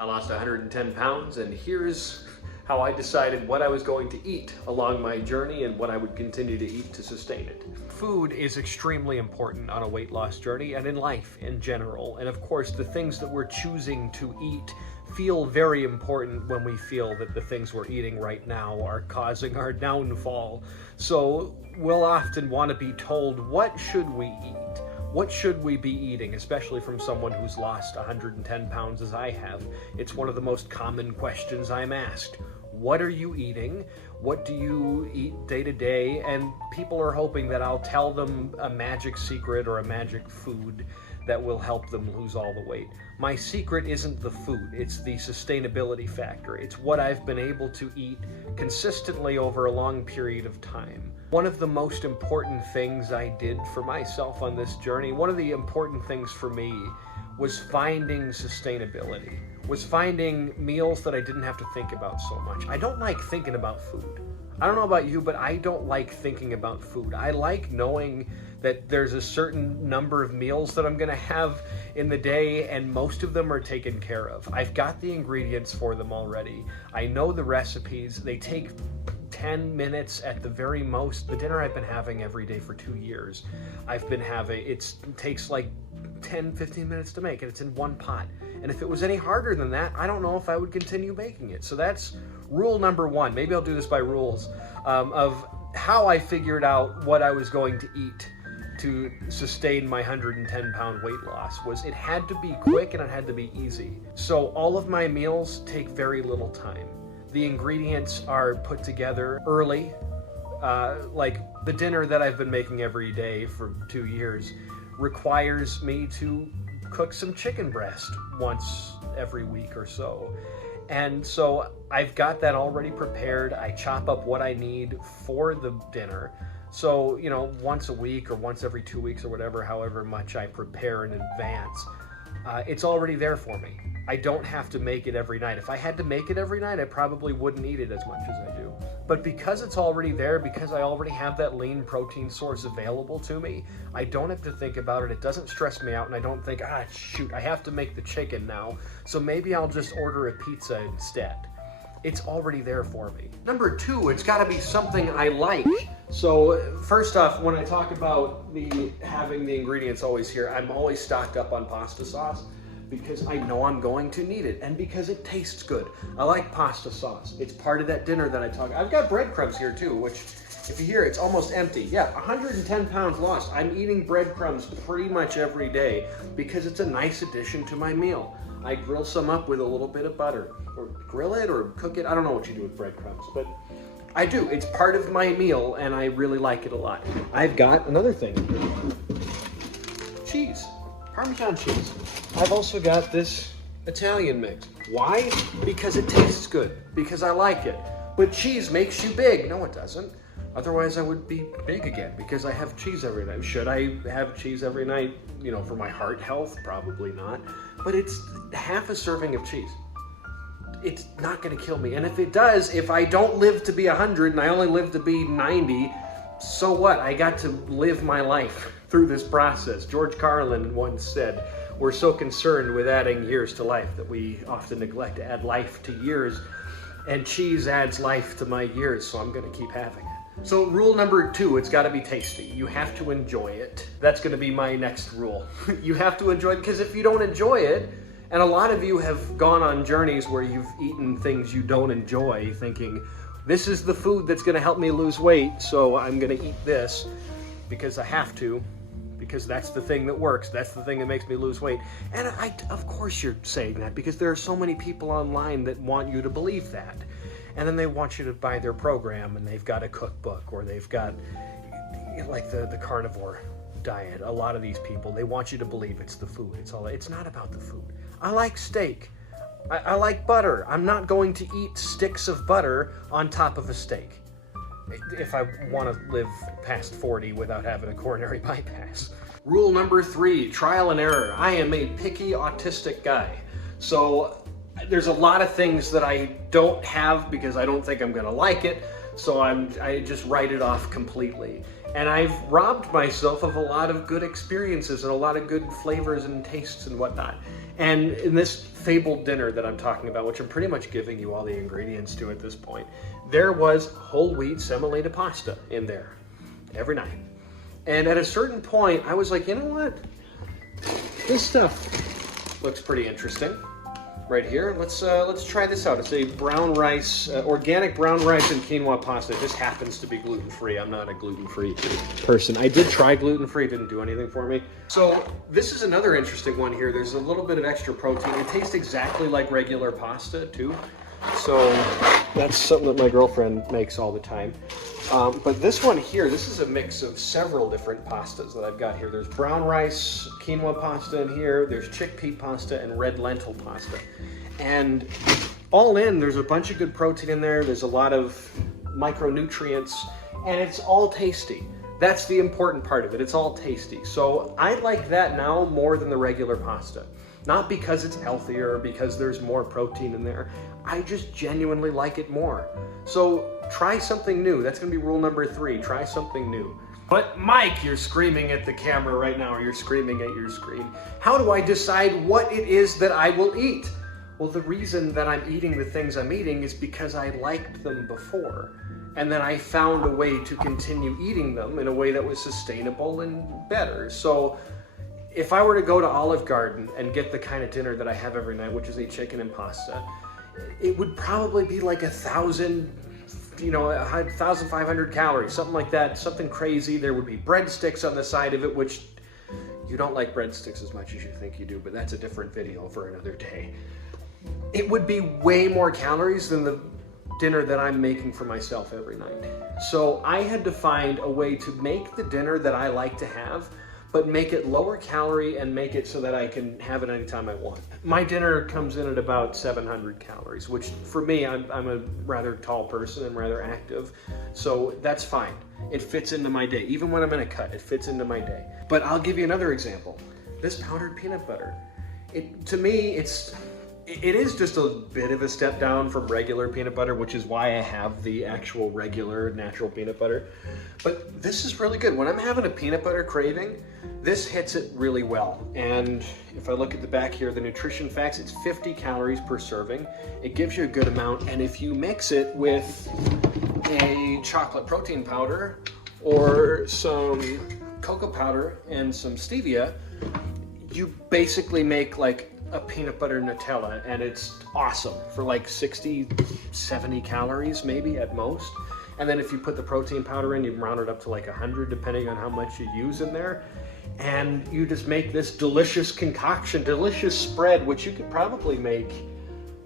I lost 110 pounds, and here's how I decided what I was going to eat along my journey and what I would continue to eat to sustain it. Food is extremely important on a weight loss journey and in life in general. And of course, the things that we're choosing to eat feel very important when we feel that the things we're eating right now are causing our downfall. So we'll often want to be told, what should we eat? What should we be eating, especially from someone who's lost 110 pounds as I have? It's one of the most common questions I'm asked. What are you eating? What do you eat day to day? And people are hoping that I'll tell them a magic secret or a magic food that will help them lose all the weight. My secret isn't the food, it's the sustainability factor. It's what I've been able to eat consistently over a long period of time. One of the most important things I did for myself on this journey, one of the important things for me was finding sustainability, was finding meals that I didn't have to think about so much. I don't like thinking about food. I don't know about you, but I don't like thinking about food. I like knowing that there's a certain number of meals that I'm gonna have in the day, and most of them are taken care of. I've got the ingredients for them already. I know the recipes. They take 10 minutes at the very most. The dinner I've been having every day for 2 years, it takes like 10-15 minutes to make, and it's in one pot. And if it was any harder than that, I don't know if I would continue making it. So that's rule number one. Maybe I'll do this by rules of how I figured out what I was going to eat to sustain my 110 pound weight loss. Was it had to be quick and it had to be easy. So all of my meals take very little time. The ingredients are put together early. Like the dinner that I've been making every day for 2 years requires me to cook some chicken breast once every week or so. And so I've got that already prepared. I chop up what I need for the dinner. So, once a week or once every 2 weeks or whatever, however much I prepare in advance, it's already there for me. I don't have to make it every night. If I had to make it every night, I probably wouldn't eat it as much as I do. But because it's already there, because I already have that lean protein source available to me, I don't have to think about it. It doesn't stress me out, and I don't think, shoot, I have to make the chicken now, so maybe I'll just order a pizza instead. It's already there for me. Number two, it's gotta be something I like. So first off, when I talk about having the ingredients always here, I'm always stocked up on pasta sauce because I know I'm going to need it and because it tastes good. I like pasta sauce. It's part of that dinner that I talk. I've got breadcrumbs here too, which if you hear, it's almost empty. Yeah, 110 pounds lost. I'm eating breadcrumbs pretty much every day because it's a nice addition to my meal. I grill some up with a little bit of butter, or grill it or cook it. I don't know what you do with breadcrumbs, but I do. It's part of my meal and I really like it a lot. I've got another thing. Cheese, Parmesan cheese. I've also got this Italian mix. Why? Because it tastes good, because I like it. But cheese makes you big. No, it doesn't. Otherwise I would be big again because I have cheese every night. Should I have cheese every night, for my heart health? Probably not. But it's half a serving of cheese. It's not gonna kill me. And if it does, if I don't live to be 100 and I only live to be 90, so what? I got to live my life through this process. George Carlin once said, we're so concerned with adding years to life that we often neglect to add life to years. And cheese adds life to my years, so I'm gonna keep having it. So rule number two, it's gotta be tasty. You have to enjoy it. That's gonna be my next rule. You have to enjoy it, because if you don't enjoy it, and a lot of you have gone on journeys where you've eaten things you don't enjoy, thinking, this is the food that's gonna help me lose weight, so I'm gonna eat this because I have to, because that's the thing that works, that's the thing that makes me lose weight. And of course you're saying that, because there are so many people online that want you to believe that. And then they want you to buy their program, and they've got a cookbook, or they've got like the carnivore diet. A lot of these people, they want you to believe it's the food. It's not about the food. I like steak. I like butter. I'm not going to eat sticks of butter on top of a steak if I want to live past 40 without having a coronary bypass. Rule number three, trial and error. I am a picky autistic guy. So there's a lot of things that I don't have because I don't think I'm gonna like it, so I just write it off completely. And I've robbed myself of a lot of good experiences and a lot of good flavors and tastes and whatnot. And in this fabled dinner that I'm talking about, which I'm pretty much giving you all the ingredients to at this point, there was whole wheat semolina pasta in there every night. And at a certain point, I was like, you know what? This stuff looks pretty interesting right here. Let's try this out. It's a brown rice, organic brown rice and quinoa pasta. It just happens to be gluten-free. I'm not a gluten-free person. I did try gluten-free, it didn't do anything for me. So this is another interesting one here. There's a little bit of extra protein. It tastes exactly like regular pasta too. So that's something that my girlfriend makes all the time. But this one here, this is a mix of several different pastas that I've got here. There's brown rice, quinoa pasta in here, there's chickpea pasta, and red lentil pasta. And all in, there's a bunch of good protein in there, there's a lot of micronutrients, and it's all tasty. That's the important part of it, it's all tasty. So I like that now more than the regular pasta. Not because it's healthier or because there's more protein in there. I just genuinely like it more. So try something new. That's gonna be rule number 3, try something new. But Mike, you're screaming at the camera right now, or you're screaming at your screen. How do I decide what it is that I will eat? Well, the reason that I'm eating the things I'm eating is because I liked them before. And then I found a way to continue eating them in a way that was sustainable and better. So if I were to go to Olive Garden and get the kind of dinner that I have every night, which is a chicken and pasta, it would probably be like 1,500 calories, something like that, something crazy. There would be breadsticks on the side of it, which you don't like breadsticks as much as you think you do, but that's a different video for another day. It would be way more calories than the dinner that I'm making for myself every night. So I had to find a way to make the dinner that I like to have, but make it lower calorie and make it so that I can have it anytime I want. My dinner comes in at about 700 calories, which for me, I'm a rather tall person and rather active, so that's fine. It fits into my day. Even when I'm in a cut, it fits into my day. But I'll give you another example. This powdered peanut butter. To me, it is just a bit of a step down from regular peanut butter, which is why I have the actual regular natural peanut butter. But this is really good. When I'm having a peanut butter craving, this hits it really well. And if I look at the back here, the nutrition facts, it's 50 calories per serving. It gives you a good amount. And if you mix it with a chocolate protein powder or some cocoa powder and some stevia, you basically make like a peanut butter Nutella, and it's awesome for like 60, 70 calories maybe at most. And then if you put the protein powder in, you round it up to like 100 depending on how much you use in there. And you just make this delicious concoction, delicious spread, which you could probably make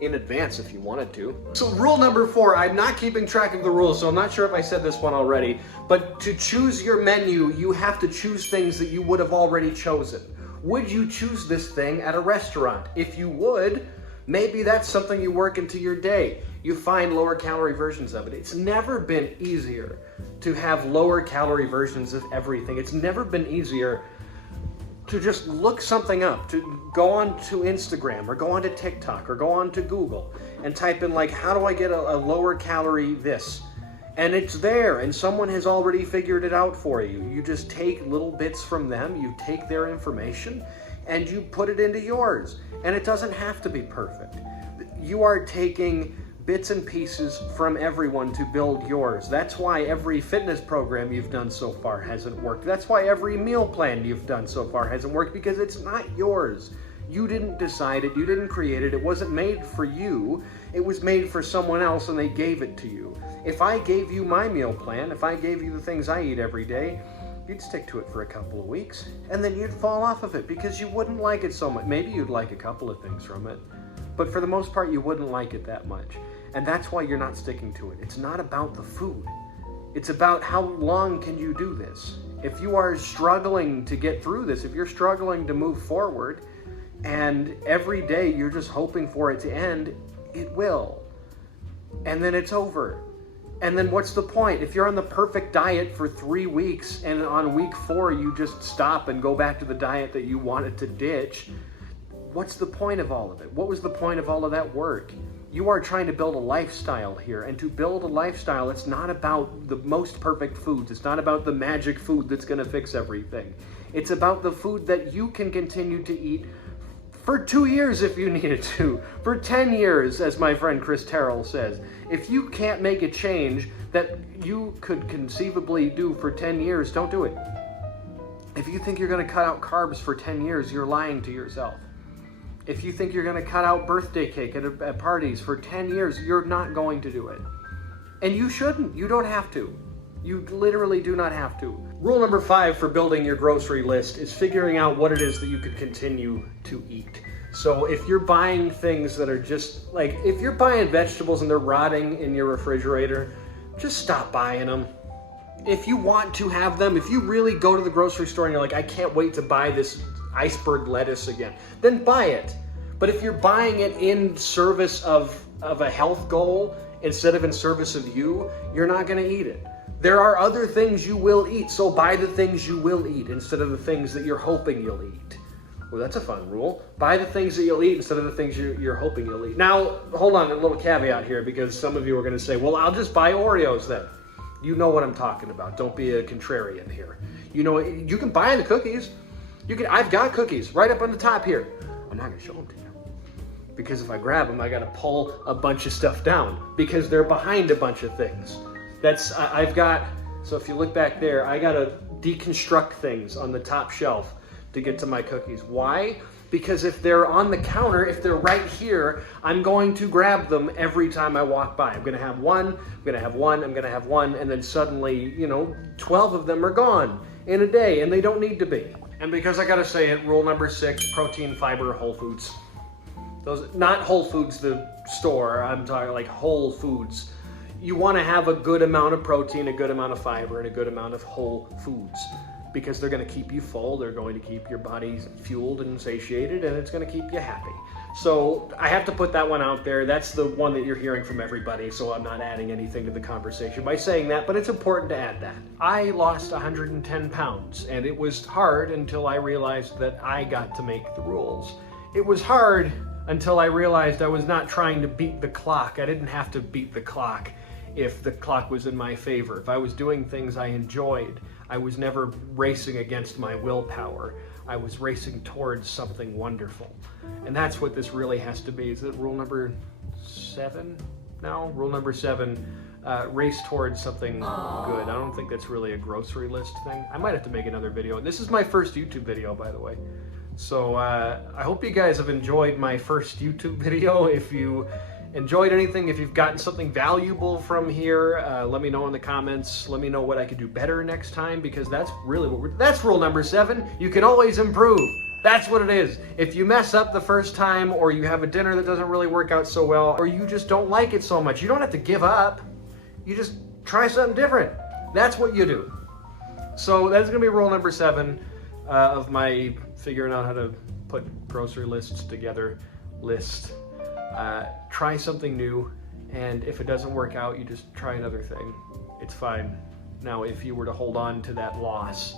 in advance if you wanted to. So rule number 4, I'm not keeping track of the rules, so I'm not sure if I said this one already, but to choose your menu, you have to choose things that you would have already chosen. Would you choose this thing at a restaurant? If you would, maybe that's something you work into your day. You find lower calorie versions of it. It's never been easier to have lower calorie versions of everything. It's never been easier to just look something up, to go on to Instagram or go on to TikTok or go on to Google and type in like, how do I get a lower calorie this? And it's there, and someone has already figured it out for you. You just take little bits from them, you take their information, and you put it into yours. And it doesn't have to be perfect. You are taking bits and pieces from everyone to build yours. That's why every fitness program you've done so far hasn't worked. That's why every meal plan you've done so far hasn't worked, because it's not yours. You didn't decide it, you didn't create it, it wasn't made for you, it was made for someone else and they gave it to you. If I gave you my meal plan, if I gave you the things I eat every day, you'd stick to it for a couple of weeks and then you'd fall off of it because you wouldn't like it so much. Maybe you'd like a couple of things from it, but for the most part you wouldn't like it that much. And that's why you're not sticking to it. It's not about the food. It's about how long can you do this. If you are struggling to get through this, if you're struggling to move forward, and every day you're just hoping for it to end, it will. And then it's over. And then what's the point? If you're on the perfect diet for 3 weeks and on week 4 you just stop and go back to the diet that you wanted to ditch, what's the point of all of it? What was the point of all of that work? You are trying to build a lifestyle here, and to build a lifestyle, it's not about the most perfect foods. It's not about the magic food that's going to fix everything. It's about the food that you can continue to eat for 2 years if you needed to, for 10 years, as my friend Chris Terrell says. If you can't make a change that you could conceivably do for 10 years, don't do it. If you think you're going to cut out carbs for 10 years, you're lying to yourself. If you think you're going to cut out birthday cake at parties for 10 years, you're not going to do it. And you shouldn't. You don't have to. You literally do not have to. Rule number 5 for building your grocery list is figuring out what it is that you could continue to eat. So if you're buying things that are just, like, if you're buying vegetables and they're rotting in your refrigerator, just stop buying them. If you want to have them, if you really go to the grocery store and you're like, I can't wait to buy this iceberg lettuce again, then buy it. But if you're buying it in service of a health goal instead of in service of you, you're not going to eat it. There are other things you will eat, so buy the things you will eat instead of the things that you're hoping you'll eat. Well, that's a fun rule. Buy the things that you'll eat instead of the things you're hoping you'll eat. Now, hold on, a little caveat here, because some of you are going to say, well, I'll just buy Oreos then. You know what I'm talking about. Don't be a contrarian here. You know, you can buy the cookies. I've got cookies right up on the top here. I'm not going to show them to you, because if I grab them, I got to pull a bunch of stuff down because they're behind a bunch of things. So if you look back there, I got to deconstruct things on the top shelf to get to my cookies. Why? Because if they're on the counter, if they're right here, I'm going to grab them every time I walk by. I'm going to have one, I'm going to have one, I'm going to have one, and then suddenly, 12 of them are gone in a day, and they don't need to be. And because I got to say it, rule number 6, protein, fiber, whole foods. Those, not Whole Foods, the store, I'm talking like whole foods. You want to have a good amount of protein, a good amount of fiber, and a good amount of whole foods, because they're going to keep you full, they're going to keep your body fueled and satiated, and it's going to keep you happy. So I have to put that one out there. That's the one that you're hearing from everybody, so I'm not adding anything to the conversation by saying that, but it's important to add that. I lost 110 pounds, and it was hard until I realized that I got to make the rules. It was hard until I realized I was not trying to beat the clock. I didn't have to beat the clock if the clock was in my favor. If I was doing things I enjoyed, I was never racing against my willpower. I was racing towards something wonderful. And that's what this really has to be. Is it rule number 7 now? Rule number 7, race towards something good. I don't think that's really a grocery list thing. I might have to make another video. This is my first YouTube video, by the way. So I hope you guys have enjoyed my first YouTube video. If you enjoyed anything, if you've gotten something valuable from here, let me know in the comments. Let me know what I could do better next time, because that's really that's rule number 7. You can always improve. That's what it is. If you mess up the first time, or you have a dinner that doesn't really work out so well, or you just don't like it so much, you don't have to give up. You just try something different. That's what you do. So that's gonna be rule number 7 of my figuring out how to put grocery lists together list. Try something new, and if it doesn't work out, you just try another thing. It's fine. Now, if you were to hold on to that loss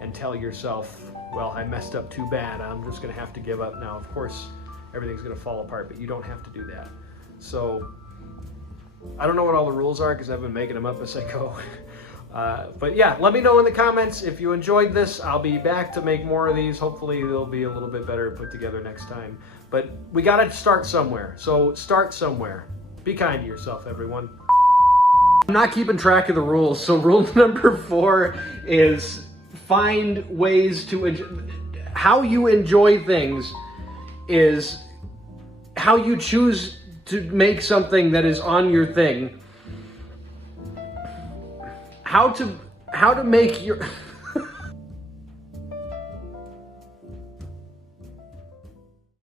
and tell yourself, well, I messed up too bad, I'm just gonna have to give up now, of course, everything's gonna fall apart, but you don't have to do that. So, I don't know what all the rules are, because I've been making them up as I go. But yeah, let me know in the comments if you enjoyed this. I'll be back to make more of these. Hopefully they'll be a little bit better put together next time. But we gotta start somewhere. So start somewhere. Be kind to yourself, everyone. I'm not keeping track of the rules. So rule number 4 is find ways to how you enjoy things is how you choose to make something that is on your thing. How to make your